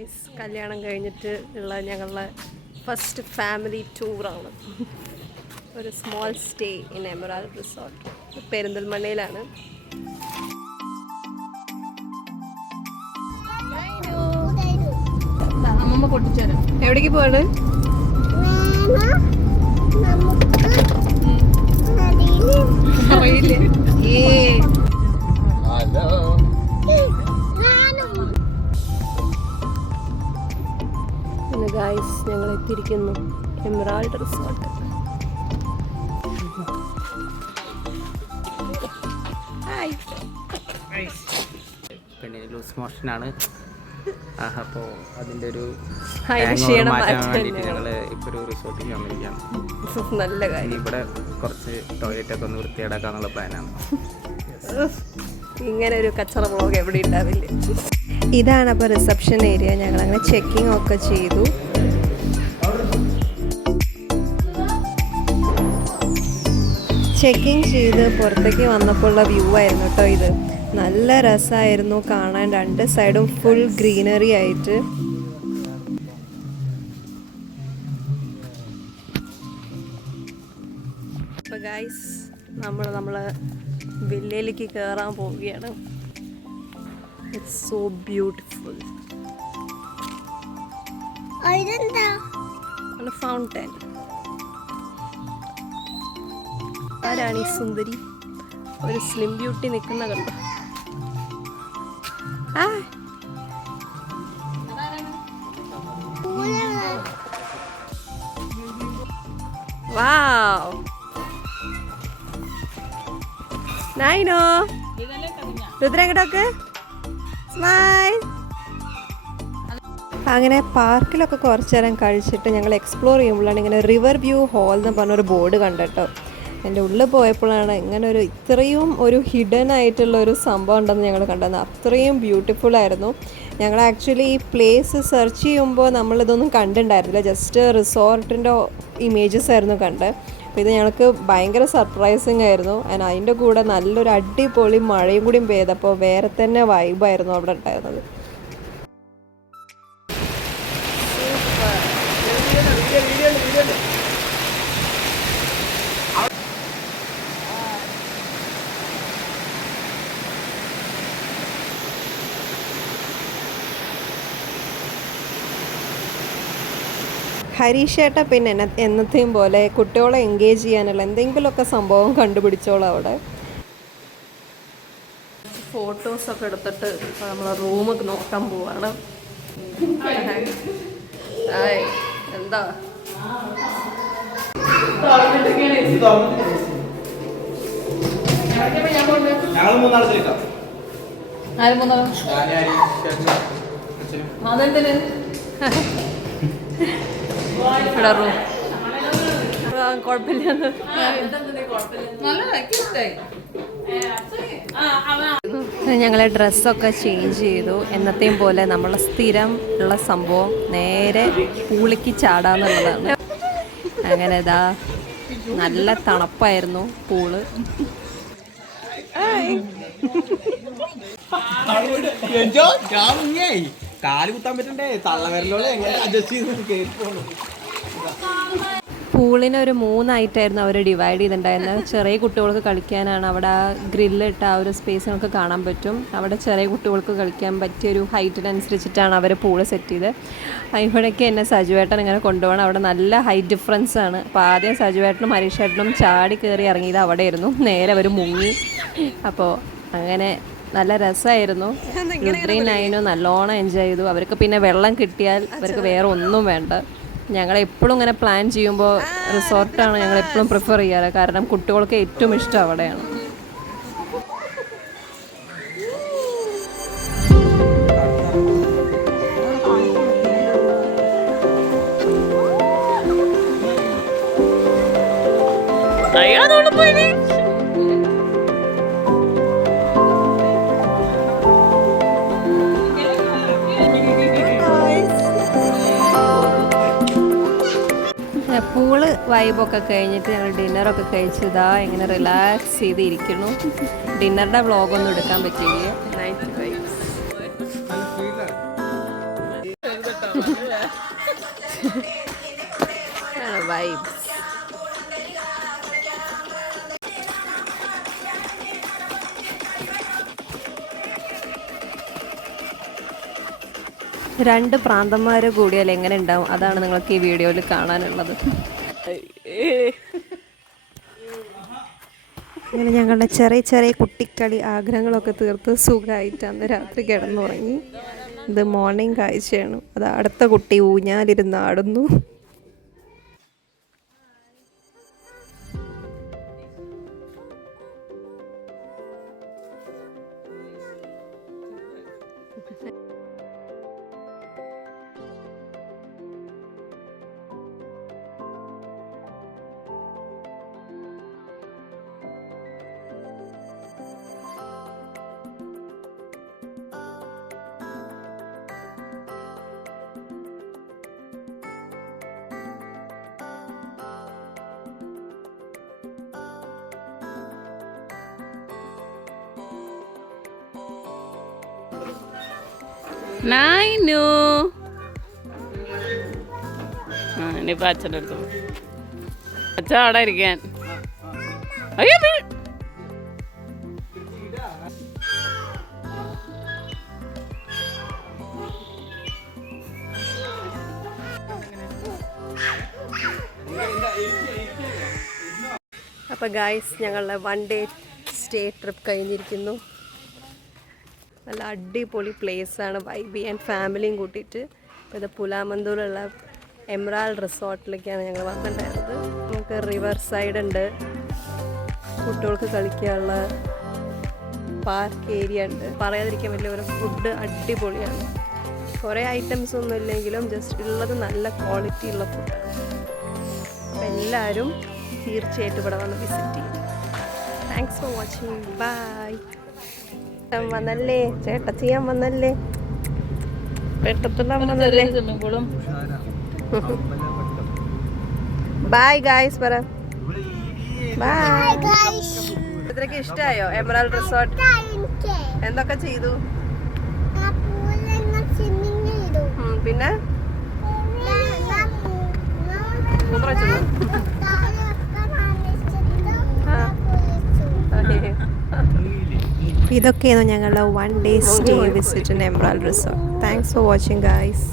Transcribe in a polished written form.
Guys, കല്യാണം കഴിഞ്ഞിട്ട് ഉള്ള ഞങ്ങളുടെ ഫസ്റ്റ് ഫാമിലി ടൂറാണ്. ഒരു small stay in Emerald resort, പെരിന്തൽമണ്ണയിലാണ്. അമ്മമ്മ പൊട്ടിച്ചേരാം. എവിടേക്ക് പോവാണ്? ഗൈസ്, ഞങ്ങൾ എത്തിയിരിക്കുന്നു എമറാൾഡ് റിസോർട്ട്. പെണ്ണിന് ലൂസ് മോഷനാണ്. അപ്പോൾ അതിൻ്റെ ഒരു ഞങ്ങൾ ഇപ്പോൾ ഒരു റിസോർട്ടിൽ വന്നിരിക്കുകയാണ്. നല്ല കാര്യം. ഇവിടെ കുറച്ച് ടോയ്ലറ്റൊക്കെ ഒന്ന് വൃത്തിയേടാക്കാന്നുള്ള പ്ലാനാണ്. ഇങ്ങനെ ഒരു കച്ചറ ബ്ലോഗ് എവിടെ ഉണ്ടാവില്ല. ഇതാണ് അപ്പോൾ റിസപ്ഷൻ ഏരിയ. ഞങ്ങളങ്ങനെ ചെക്കിംഗ് ഒക്കെ ചെയ്തു. ചെക്കിങ് ചെയ്ത് പുറത്തേക്ക് വന്നപ്പോഴുള്ള വ്യൂ ആയിരുന്നു കേട്ടോ ഇത്. നല്ല രസമായിരുന്നു കാണാൻ. രണ്ട് സൈഡും ഫുൾ ഗ്രീനറി ആയിട്ട്. അപ്പോൾ ഗൈസ്, നമ്മളെ വില്ലയിലേക്ക് കയറാൻ പോവുകയാണ്. It's so beautiful. ഫൗണ്ടൻ. ആരാണ് ഈ സുന്ദരി? ഒരു സ്ലിം ബ്യൂട്ടി നിൽക്കുന്ന കണ്ടോ? വാവ്, നൈനോ രുദ്രങ്ങോട്ടൊക്കെ സ്മൈൽ. അങ്ങനെ പാർക്കിലൊക്കെ കുറച്ചു നേരം കഴിച്ചിട്ട് ഞങ്ങൾ എക്സ്പ്ലോർ ചെയ്യുമ്പോഴാണ് ഇങ്ങനെ റിവർ വ്യൂ ഹാൾ എന്ന് പറഞ്ഞൊരു ബോർഡ് കണ്ടിട്ടോ. എൻ്റെ ഉള്ളിൽ പോയപ്പോഴാണ് ഇങ്ങനെ ഇത്രയും ഒരു ഹിഡൻ ആയിട്ടുള്ള ഒരു സംഭവം ഉണ്ടെന്ന് ഞങ്ങൾ കണ്ടത്. അത്രയും ബ്യൂട്ടിഫുൾ ആയിരുന്നു. ഞങ്ങൾ ആക്ച്വലി ഈ പ്ലേസ് സെർച്ച് ചെയ്യുമ്പോൾ നമ്മളിതൊന്നും കണ്ടിട്ടുണ്ടായിരുന്നില്ല. ജസ്റ്റ് റിസോർട്ടിൻ്റെ ഇമേജസ് ആയിരുന്നു കണ്ടത്. അപ്പോൾ ഇത് ഞങ്ങൾക്ക് ഭയങ്കര സർപ്രൈസിങ് ആയിരുന്നു. ആൻഡ് അതിൻ്റെ കൂടെ നല്ലൊരു അടിപൊളി മഴയും കൂടിയും പെയ്തപ്പോൾ വേറെ തന്നെ വൈബായിരുന്നു അവിടെ ഉണ്ടായിരുന്നത്. ഹരീഷേട്ട പിന്നെ എന്നത്തെയും പോലെ കുട്ടികളെ എൻഗേജ് ചെയ്യാനുള്ള എന്തെങ്കിലുമൊക്കെ സംഭവം കണ്ടുപിടിച്ചോളൂ അവിടെ. ഫോട്ടോസൊക്കെ എടുത്തിട്ട് നമ്മളെ റൂം നോക്കാൻ പോവാണ്. എന്താ കുഴപ്പമില്ല. ഞങ്ങളെ ഡ്രസ്സൊക്കെ ചേഞ്ച് ചെയ്തു. എന്നത്തെയും പോലെ നമ്മളെ സ്ഥിരം ഉള്ള സംഭവം നേരെ പൂളിക്ക് ചാടാന്നുള്ളതാണ്. അങ്ങനെ ഇതാ നല്ല തണുപ്പായിരുന്നു പൂള്. കാല് കുത്താൻ പറ്റണ്ടേ, തള്ളവരലോളെ എങ്ങനെ അഡ്ജസ്റ്റ് ചെയ്ത് കേറി പോകണം. പൂളിനൊരു 3 ആയിട്ടായിരുന്നു അവർ ഡിവൈഡ് ചെയ്തിട്ടുണ്ടായിരുന്നത്. ചെറിയ കുട്ടികൾക്ക് കളിക്കാനാണ് അവിടെ. ഗ്രില്ലിട്ട് ആ ഒരു സ്പേസ് നമുക്ക് കാണാൻ പറ്റും. അവിടെ ചെറിയ കുട്ടികൾക്ക് കളിക്കാൻ പറ്റിയൊരു ഹൈറ്റിനനുസരിച്ചിട്ടാണ് അവർ പൂള് സെറ്റ് ചെയ്ത്. ഇവിടേക്ക് എന്നെ സജുവേട്ടൻ ഇങ്ങനെ കൊണ്ടുപോകണം. അവിടെ നല്ല ഹൈറ്റ് ഡിഫറൻസ് ആണ്. അപ്പോൾ ആദ്യം സജുവേട്ടനും ഹരീഷേട്ടനും ചാടി കയറി ഇറങ്ങിയത് അവിടെയായിരുന്നു. നേരെ അവർ മുങ്ങി. അപ്പോൾ അങ്ങനെ നല്ല രസമായിരുന്നു. രുദ്രയും നൈനും നല്ലോണം എൻജോയ് ചെയ്തു. അവർക്ക് പിന്നെ വെള്ളം കിട്ടിയാൽ അവർക്ക് വേറെ ഒന്നും വേണ്ട. ഞങ്ങളെപ്പോഴും ഇങ്ങനെ പ്ലാൻ ചെയ്യുമ്പോൾ റിസോർട്ടാണ് ഞങ്ങളെപ്പോഴും പ്രിഫർ ചെയ്യാറ്. കാരണം കുട്ടികൾക്ക് ഏറ്റവും ഇഷ്ടം അവിടെയാണ്. പൂള് വൈബൊക്കെ കഴിഞ്ഞിട്ട് ഞങ്ങൾ ഡിന്നറൊക്കെ കഴിച്ചതാ ഇങ്ങനെ റിലാക്സ് ചെയ്തിരിക്കുന്നു. ഡിന്നറിൻ്റെ വ്ളോഗൊന്നും എടുക്കാൻ പറ്റില്ല. Night vibes. വൈബ്സ്. രണ്ട് പ്രാന്തന്മാർ കൂടിയാൽ എങ്ങനെ ഉണ്ടാവും, അതാണ് നിങ്ങൾക്ക് ഈ വീഡിയോയിൽ കാണാനുള്ളത്. അങ്ങനെ ഞങ്ങളുടെ ചെറിയ ചെറിയ കുട്ടിക്കളി ആഗ്രഹങ്ങളൊക്കെ തീർത്ത് സുഖമായിട്ട് അന്ന് രാത്രി കിടന്നുറങ്ങി. ഇത് മോർണിംഗ് കാഴ്ചയാണ്. അത് അടുത്ത കുട്ടി ഊഞ്ഞാലിരുന്ന് ആടുന്നു. നൈനു ഇനിയിപ്പോ അച്ഛൻ്റെ അടുത്ത് അച്ഛൻ അവിടെ ഇരിക്കാൻ. അയ്യോ അപ്പോൾ ഗായ്സ്, ഞങ്ങളുടെ 1 ഡേ സ്റ്റേ ട്രിപ്പ് കഴിഞ്ഞിരിക്കുന്നു. നല്ല അടിപൊളി പ്ലേസാണ്, വൈബി ആൻഡ് ഫാമിലിയും കൂട്ടിയിട്ട്. അപ്പോൾ ഇത് പുലാമന്തൂരുള്ള എമറാൾഡ് റിസോർട്ടിലേക്കാണ് ഞങ്ങൾ വന്നിട്ടുണ്ടായിരുന്നത്. നമുക്ക് റിവർ സൈഡ് ഉണ്ട്, കുട്ടികൾക്ക് കളിക്കാനുള്ള പാർക്ക് ഏരിയ ഉണ്ട്. പറയാതിരിക്കാൻ വലിയ ഒരു ഫുഡ് അടിപൊളിയാണ്. കുറേ ഐറ്റംസ് ഒന്നും ഇല്ലെങ്കിലും ജസ്റ്റ് ഉള്ളത് നല്ല ക്വാളിറ്റി ഉള്ള ഫുഡാണ്. അപ്പോൾ എല്ലാവരും തീർച്ചയായിട്ടും ഇവിടെ വന്ന് വിസിറ്റ് ചെയ്യും. Thanks for watching. ബൈ. വന്നല്ലേ ചേട്ടത്തിയാൻ വന്നല്ലേ, പെട്ടത്തുണ്ടാൻ വന്നല്ലേ. ബൈ ഗായ്സ് പറ. ബൈ. ഇത്രയ്ക്ക് ഇഷ്ടമായോ എമറാൾഡ് റിസോർട്ട്? എന്തൊക്കെ ചെയ്തു? പിന്നെ ഇതൊക്കെയായിരുന്നു ഞങ്ങളുടെ 1 day stay visit in Emerald resort. Thanks for watching guys.